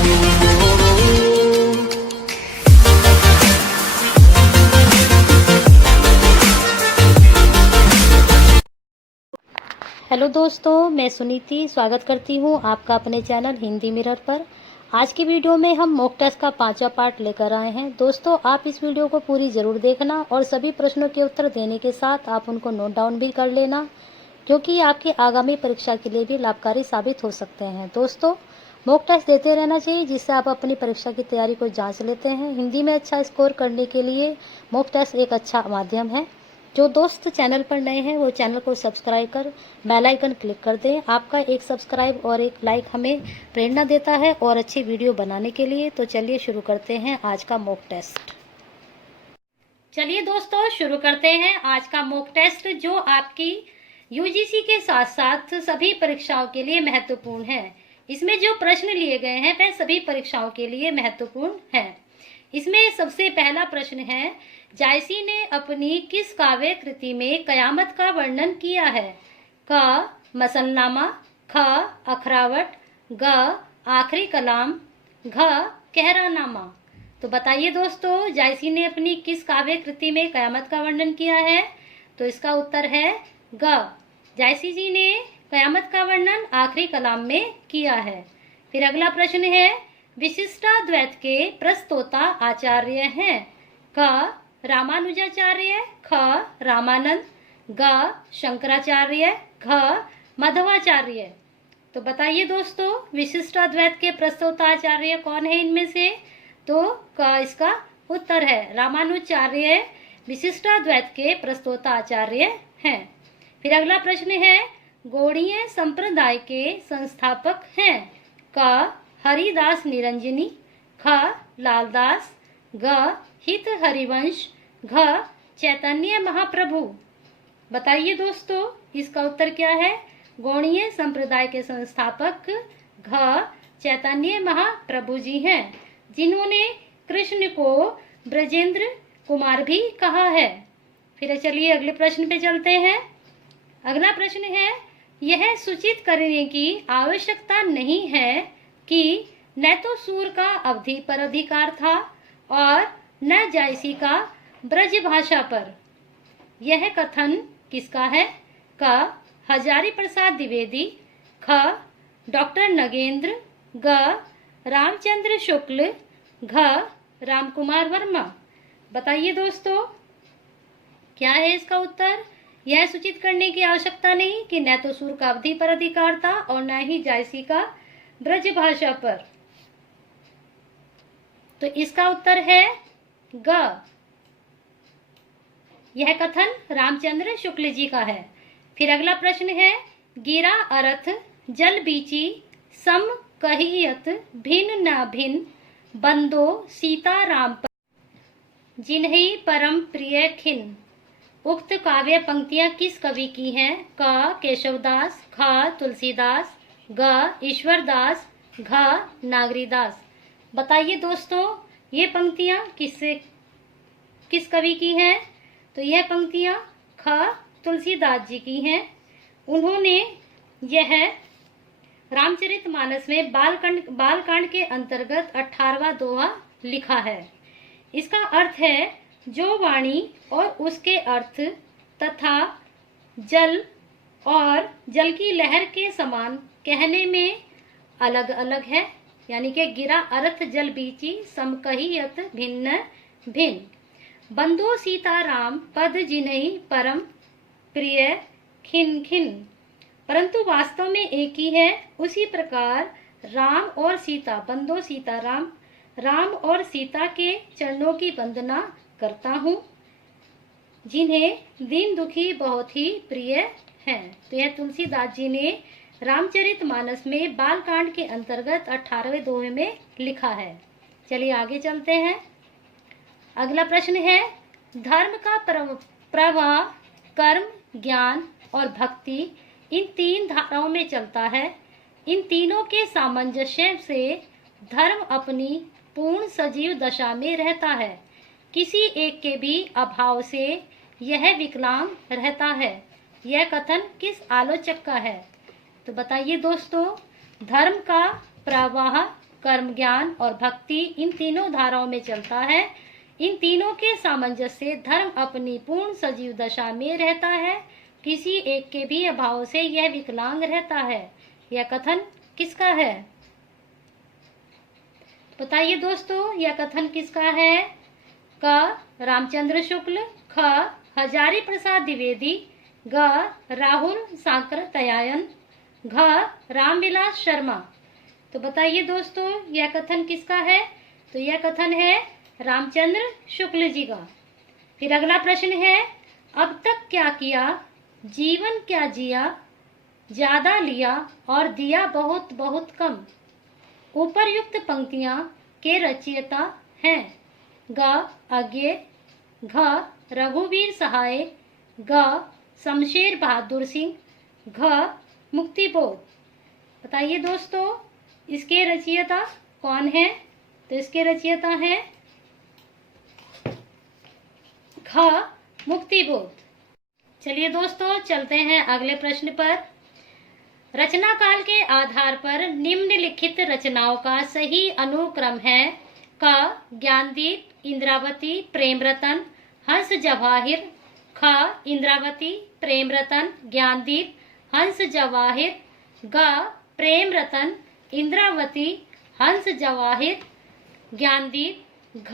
Hello दोस्तों, मैं सुनीति स्वागत करती हूँ आपका अपने चैनल हिंदी मिरर पर। आज की वीडियो में हम मॉक टेस्ट का 5वां पार्ट लेकर आए हैं। दोस्तों, आप इस वीडियो को पूरी ज़रूर देखना और सभी प्रश्नों के उत्तर देने के साथ आप उनको नोट डाउन भी कर लेना, क्योंकि ये आपकी आगामी परीक्षा के लिए भी लाभकारी साबित हो सकते हैं। दोस्तों, मॉक टेस्ट देते रहना चाहिए, जिससे आप अपनी परीक्षा की तैयारी को जाँच लेते हैं। हिंदी में अच्छा स्कोर करने के लिए मॉक टेस्ट एक अच्छा माध्यम है। जो दोस्त चैनल पर नए हैं वो चैनल को सब्सक्राइब कर बेल आइकन क्लिक कर दें। आपका एक सब्सक्राइब और एक लाइक हमें प्रेरणा देता है और अच्छी वीडियो बनाने के लिए। तो चलिए शुरू करते हैं आज का मॉक टेस्ट। चलिए दोस्तों, शुरू करते हैं आज का मॉक टेस्ट, जो आपकी यूजीसी के साथ साथ सभी परीक्षाओं के लिए महत्वपूर्ण है। इसमें जो प्रश्न लिए गए हैं वह सभी परीक्षाओं के लिए महत्वपूर्ण है। इसमें सबसे पहला प्रश्न है, जायसी ने अपनी किस काव्य कृति में कयामत का वर्णन किया है? क. मसलनामा, ख. अखरावट, ग. आखिरी कलाम, घ. कहरानामा। तो बताइए दोस्तों, जायसी ने अपनी किस काव्य कृति में कयामत का वर्णन किया है? तो इसका उत्तर है ग. जायसी जी ने कयामत का वर्णन आखिरी कलाम में किया है। फिर अगला प्रश्न है, विशिष्टाद्वैत के प्रस्तोता आचार्य हैं? क. रामानुजाचार्य, ख. रामानंद, ग. शंकराचार्य, घ. माधवाचार्य। तो बताइए दोस्तों, विशिष्टाद्वैत के प्रस्तोता आचार्य कौन है इनमें से? तो क इसका उत्तर है। रामानुजाचार्य विशिष्टाद्वैत के प्रस्तोता आचार्य हैं। फिर अगला प्रश्न है, गौड़ीय संप्रदाय के संस्थापक हैं? क. हरिदास निरंजनी, ख. लालदास, ग. हित हरिवंश, घ. चैतन्य महाप्रभु। बताइए दोस्तों, इसका उत्तर क्या है? गौड़ीय संप्रदाय के संस्थापक घ. चैतन्य महाप्रभु जी हैं, जिन्होंने कृष्ण को ब्रजेंद्र कुमार भी कहा है। फिर चलिए अगले प्रश्न पे चलते हैं। अगला प्रश्न है, यह सूचित करने की आवश्यकता नहीं है कि न तो सूर का अवधि पर अधिकार था और न जायसी का ब्रज भाषा पर। यह कथन किसका है? क. हजारी प्रसाद द्विवेदी, ख. डॉक्टर नगेंद्र, ग. रामचंद्र शुक्ल, घ. रामकुमार वर्मा। बताइए दोस्तों, क्या है इसका उत्तर? यह सूचित करने की आवश्यकता नहीं कि न तो सूर का अवधि पर अधिकार था और न ही जायसी का ब्रज भाषा पर। तो इसका उत्तर है ग. यह कथन रामचंद्र शुक्ल जी का है। फिर अगला प्रश्न है, गिरा अर्थ जल बीची सम कहियत भिन्न न भिन्न बंदो सीता राम पर जिन्हीं परम प्रिय खिन। उक्त काव्य पंक्तियां किस कवि की हैं? क. केशवदास, ख. तुलसीदास, ग. ईश्वरदास, घ. नागरीदास। बताइए दोस्तों, ये पंक्तियां किस कवि की हैं? तो यह पंक्तियां ख. तुलसीदास जी की हैं। उन्होंने यह रामचरितमानस में बालकांड के अंतर्गत 18वां दोहा लिखा है। इसका अर्थ है, जो वाणी और उसके अर्थ तथा जल और जल की लहर के समान कहने में अलग अलग है। यानी कि गिरा अर्थ जल बीची समकहियत भिन्न भिन्न बंदो सीताराम पद जिन्हीं परम प्रिय खिन खिन। परंतु वास्तव में एक ही है। उसी प्रकार राम और सीता, बंदो सीताराम, राम और सीता के चरणों की वंदना करता हूँ, जिन्हें दीन दुखी बहुत ही प्रिय हैं। तो यह तुलसीदास जी ने रामचरितमानस में बालकांड के अंतर्गत 18वें दोहे में लिखा है। चलिए आगे चलते हैं। अगला प्रश्न है, धर्म का प्रवाह कर्म, ज्ञान और भक्ति इन तीन धाराओं में चलता है। इन तीनों के सामंजस्य से धर्म अपनी पूर्ण सजीव दशा में रहता है। किसी एक के भी अभाव से यह विकलांग रहता है। यह कथन किस आलोचक का है? तो बताइए दोस्तों, धर्म का प्रवाह कर्म, ज्ञान और भक्ति इन तीनों धाराओं में चलता है। इन तीनों के सामंजस्य से धर्म अपनी पूर्ण सजीव दशा में रहता है। किसी एक के भी अभाव से यह विकलांग रहता है। यह कथन किसका है? बताइए दोस्तों, यह कथन किसका है? क. रामचंद्र शुक्ल, ख. हजारी प्रसाद द्विवेदी, ग. राहुल सांकृत्यायन, घ. रामविलास शर्मा। तो बताइए दोस्तों, यह कथन किसका है? तो यह कथन है रामचंद्र शुक्ल जी का। फिर अगला प्रश्न है, अब तक क्या किया, जीवन क्या जिया, ज्यादा लिया और दिया बहुत बहुत कम। उपर्युक्त पंक्तियां के रचयिता हैं ग. अज्ञेय, घ. रघुवीर सहाय, ग. शमशेर बहादुर सिंह, घ. मुक्तिबोध। बताइए दोस्तों, इसके रचयिता कौन है? तो इसके रचयिता हैं घ. मुक्तिबोध। चलिए दोस्तों, चलते हैं अगले प्रश्न पर। रचना काल के आधार पर निम्नलिखित रचनाओं का सही अनुक्रम है। क. ज्ञानदीप, इंद्रावती, प्रेम रतन, हंस जवाहिर, ख. इंद्रावती, प्रेम रतन, ज्ञानदीप, हंस जवाहिर, ग. प्रेम रतन, इंद्रावती, हंस जवाहिर, ज्ञानदीप, घ.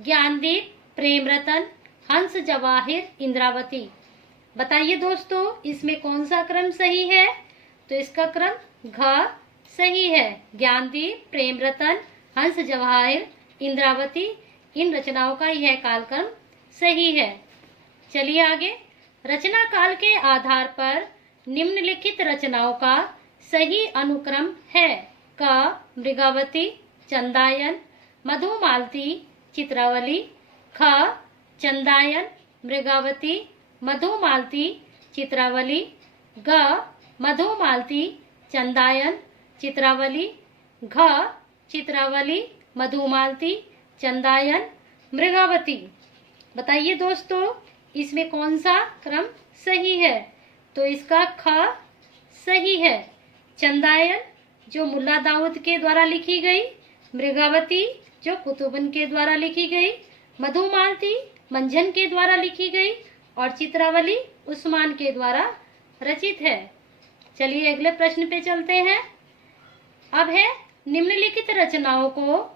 ज्ञानदीप, प्रेम रतन, हंस जवाहिर, इंद्रावती। बताइए दोस्तों, इसमें कौन सा क्रम सही है? तो इसका क्रम घ सही है। ज्ञानदीप, प्रेम रतन, हंस जवाहिर, इंद्रावती, इन रचनाओं का यह कालक्रम सही है। चलिए आगे। रचना काल के आधार पर निम्नलिखित रचनाओं का सही अनुक्रम है। क. मृगावती, चंदायन, मधुमालती, चित्रावली, ख. चंदायन, मृगावती, मधुमालती, चित्रावली, ग. मधुमालती, चंदायन, चित्रावली, घ. चित्रावली, मधुमालती, चंदायन, मृगावती। बताइए दोस्तों, इसमें कौन सा क्रम सही है? तो इसका ख सही है। चंदायन जो मुल्ला दाऊद के द्वारा लिखी गई, मृगावती जो कुतुबन के द्वारा लिखी गई, मधुमालती मंझन के द्वारा लिखी गई और चित्रावली उस्मान के द्वारा रचित है। चलिए अगले प्रश्न पे चलते हैं। अब है, निम्नलिखित रचनाओं को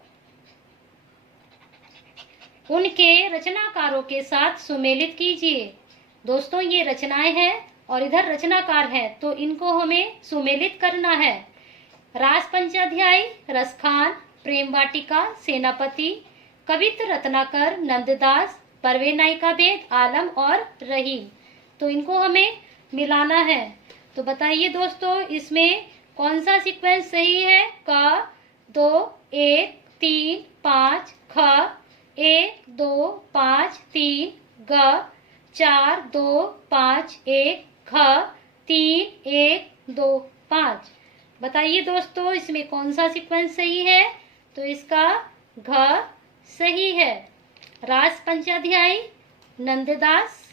उनके रचनाकारों के साथ सुमेलित कीजिए। दोस्तों, ये रचनाएं हैं और इधर रचनाकार है, तो इनको हमें सुमेलित करना है। रास पंचाध्यायी, रसखान, प्रेम वाटिका, सेनापति, कवित्र रत्नाकर, नंददास, परवे नायिका भेद, आलम और रहीम। तो इनको हमें मिलाना है। तो बताइए दोस्तों, इसमें कौन सा सीक्वेंस सही है? क 2 1 3 5, ख 1 2 5 3, ग 4 2 5 1, ख 3 1 2 5। बताइए दोस्तों, इसमें कौन सा सीक्वेंस सही है? तो इसका घ सही है। रास पंचाध्यायी, नंददास,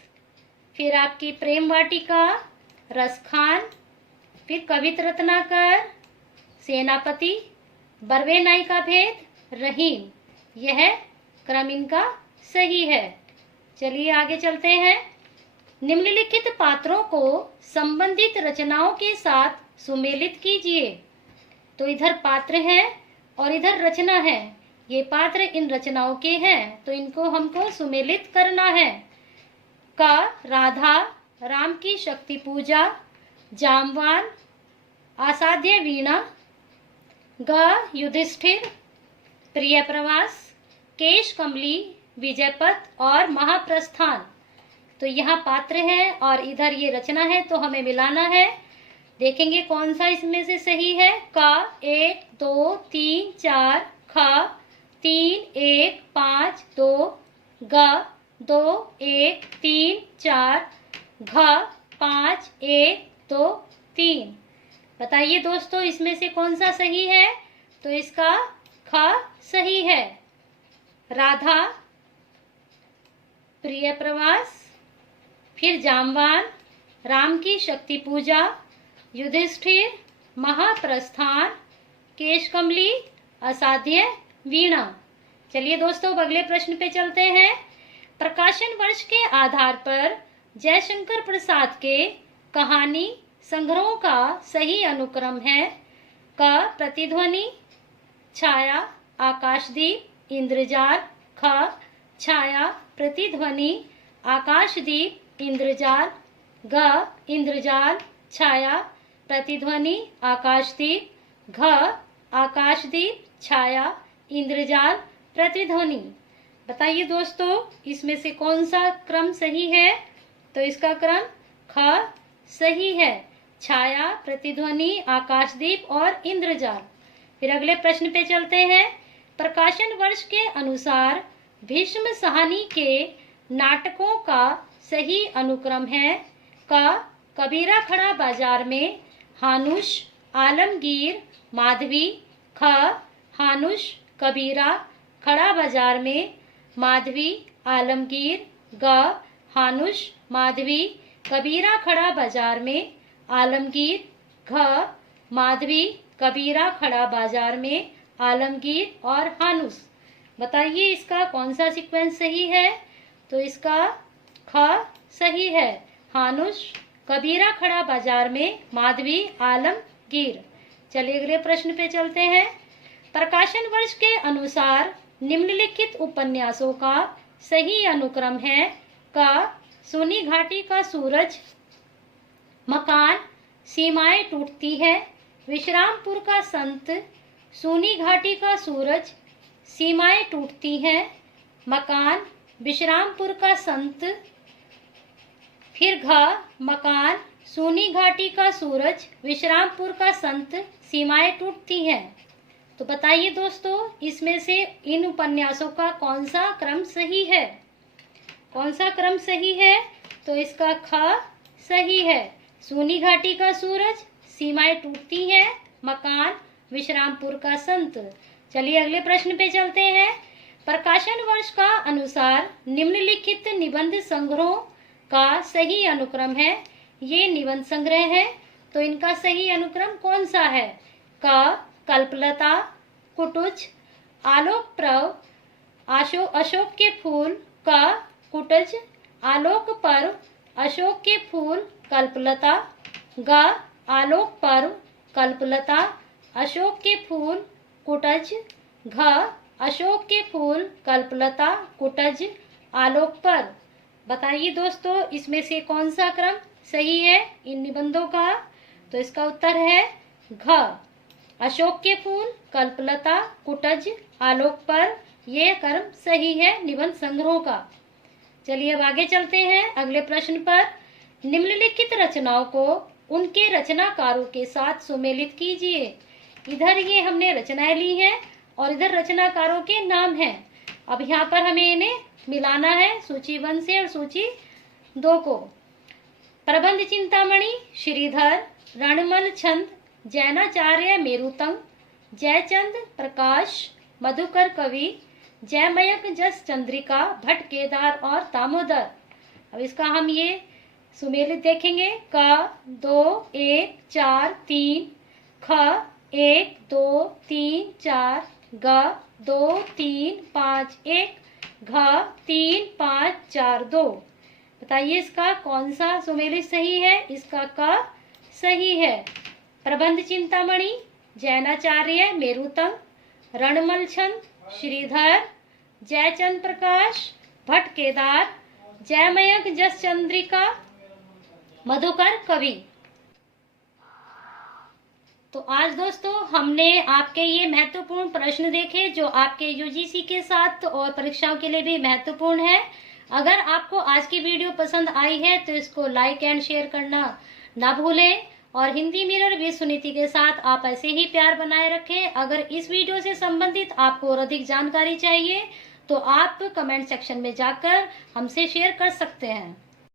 फिर आपकी प्रेम वाटिका, रसखान, फिर कवित्र रत्नाकर, सेनापति, बरवे नायिका भेद, रहीम, यह क्रम इनका सही है। चलिए आगे चलते हैं। निम्नलिखित पात्रों को संबंधित रचनाओं के साथ सुमेलित कीजिए। तो इधर पात्र है और इधर रचना है। ये पात्र इन रचनाओं के हैं, तो इनको हमको सुमेलित करना है। क. राधा, राम की शक्ति पूजा, जामवान, असाध्य वीणा, ग. युधिष्ठिर, प्रिय प्रवास, केश कमली, विजयपथ और महाप्रस्थान। तो यहाँ पात्र है और इधर ये रचना है, तो हमें मिलाना है। देखेंगे कौन सा इसमें से सही है। क 1 2 3 4, ख 3 1 5 2, ग 2 1 3 4, घ 5 1 2 3। बताइए दोस्तों, इसमें से कौन सा सही है? तो इसका ख सही है। राधा, प्रिय प्रवास, फिर जामवान, राम की शक्ति पूजा, युधिष्ठिर, महाप्रस्थान, केश कमली असाध्य वीणा। चलिए दोस्तों अब अगले प्रश्न पे चलते हैं। प्रकाशन वर्ष के आधार पर जयशंकर प्रसाद के कहानी संग्रहों का सही अनुक्रम है। क प्रतिध्वनि, छाया, आकाशदीप, इंद्रजाल। ख छाया, प्रतिध्वनि, आकाशदीप, इंद्रजाल। ग इंद्रजाल, छाया, प्रतिध्वनि, आकाशदीप। घ आकाशदीप, छाया, इंद्रजाल, प्रतिध्वनि। बताइए दोस्तों इसमें से कौन सा क्रम सही है? तो इसका क्रम ख सही है, छाया, प्रतिध्वनि, आकाशदीप और इंद्रजाल। फिर अगले प्रश्न पे चलते हैं। प्रकाशन वर्ष के अनुसार भीष्म साहनी के नाटकों का सही अनुक्रम है। क कबीरा खड़ा बाजार में हानुश, आलमगीर, माधवी। ख हानुश, कबीरा खड़ा बाजार में माधवी, आलमगीर। ग हानुश, माधवी, कबीरा खड़ा बाजार में आलमगीर। घ माधवी, कबीरा खड़ा बाजार में आलमगीर और हानुश। बताइए इसका कौन सा सीक्वेंस सही है? तो इसका ख सही है, हानुश, कबीरा खड़ा बाजार में माधवी, आलमगीर। चलिए अगले प्रश्न पे चलते हैं। प्रकाशन वर्ष के अनुसार निम्नलिखित उपन्यासों का सही अनुक्रम है। क सोनी घाटी का सूरज, मकान, सीमाएं टूटती है, विश्रामपुर का संत, सोनी घाटी का सूरज, सीमाएं टूटती हैं, मकान, विश्रामपुर का संत। फिर घ मकान, सोनी घाटी का सूरज, विश्रामपुर का संत, सीमाएं टूटती हैं। तो बताइए दोस्तों इसमें से इन उपन्यासों का कौन सा क्रम सही है? कौन सा क्रम सही है? तो इसका ख सही है, सोनी घाटी का सूरज, सीमाएं टूटती हैं, मकान, विश्रामपुर का संत। चलिए अगले प्रश्न पे चलते हैं। प्रकाशन वर्ष का अनुसार निम्नलिखित निबंध संग्रहों का सही अनुक्रम है। ये निबंध संग्रह है तो इनका सही अनुक्रम कौन सा है? क कल्पलता, कुटुज, आलोक पर्व, अशोक के फूल। क कुटज, आलोक पर्व, अशोक के फूल, कल्पलता। ग आलोक पर्व, कल्पलता, अशोक के फूल, कुटज। घ अशोक के फूल, कल्पलता, कुटज, आलोक पर्व। बताइए दोस्तों इसमें से कौन सा क्रम सही है इन निबंधों का? तो इसका उत्तर है घ अशोक के फूल, कल्पलता, कुटज, आलोक पर्व। ये क्रम सही है निबंध संग्रहों का। चलिए अब आगे चलते हैं अगले प्रश्न पर। निम्नलिखित रचनाओं को उनके रचनाकारों के साथ सुमेलित कीजिए। इधर ये हमने रचनाएं ली हैं और इधर रचनाकारों के नाम हैं। अब यहाँ पर हमें इन्हें मिलाना है सूची 1 से और सूची 2 को। प्रबंध चिंतामणि श्रीधर, रणमल छंद, जैनाचार्य मेरुतंग, जयचंद प्रकाश, मधुकर कवि, जयमयक जस चंद्रिका, भट्ट केदार और दामोदर। अब इसका हम ये सुमेलित देखेंगे। क 2 1 4 3, ख 1 2 3 4, ग 2 3 5 1, घ 3 5 4 2। बताइए इसका कौन सा सुमेलित सही है? इसका क सही है। प्रबंध चिंतामणि, जैनाचार्य मेरुतंग, रणमल छंद, श्रीधर, जयचंद प्रकाश, भट्ट केदार, जयमयक जस चंद्रिका, मधुकर कवि। तो आज दोस्तों हमने आपके ये महत्वपूर्ण प्रश्न देखे जो आपके यूजीसी के साथ और परीक्षाओं के लिए भी महत्वपूर्ण है। अगर आपको आज की वीडियो पसंद आई है तो इसको लाइक एंड शेयर करना ना भूलें और हिंदी मिरर विश्व नीति के साथ आप ऐसे ही प्यार बनाए रखें। अगर इस वीडियो से संबंधित आपको और अधिक जानकारी चाहिए तो आप कमेंट सेक्शन में जाकर हमसे शेयर कर सकते हैं।